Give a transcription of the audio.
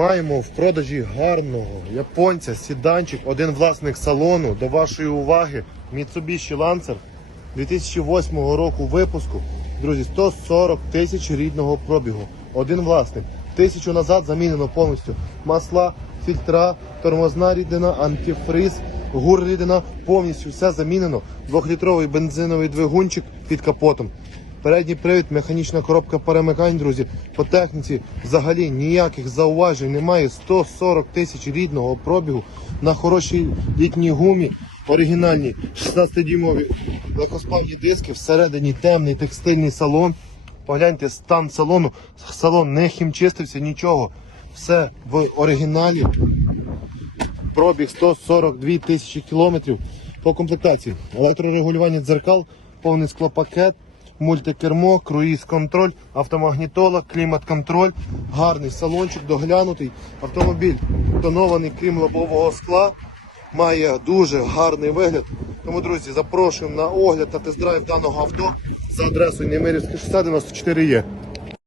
Маємо в продажі гарного японця, сіданчик, один власник салону. До вашої уваги Mitsubishi Lancer 2008 року випуску. Друзі, 140 тисяч рідного пробігу. Один власник. Тисячу назад замінено повністю масла, фільтра, тормозна рідина, антифриз, гур рідина, повністю все замінено. Двохлітровий бензиновий двигунчик під капотом. Передній привід, механічна коробка перемикань, друзі. По техніці взагалі ніяких зауважень немає. 140 тисяч рідного пробігу на хорошій літній гумі. Оригінальні 16-дюймові легкосплавні диски, всередині темний текстильний салон. Погляньте стан салону. Салон не хімчистився, нічого. Все в оригіналі. Пробіг 142 тисячі кілометрів по комплектації. Електрорегулювання дзеркал, повний склопакет, мультикермо, круїз-контроль, автомагнітола, клімат-контроль, гарний салончик, доглянутий. Автомобіль тонований крім лобового скла, має дуже гарний вигляд. Тому, друзі, запрошуємо на огляд та тест-драйв даного авто за адресою Немирівське шосе 94 є.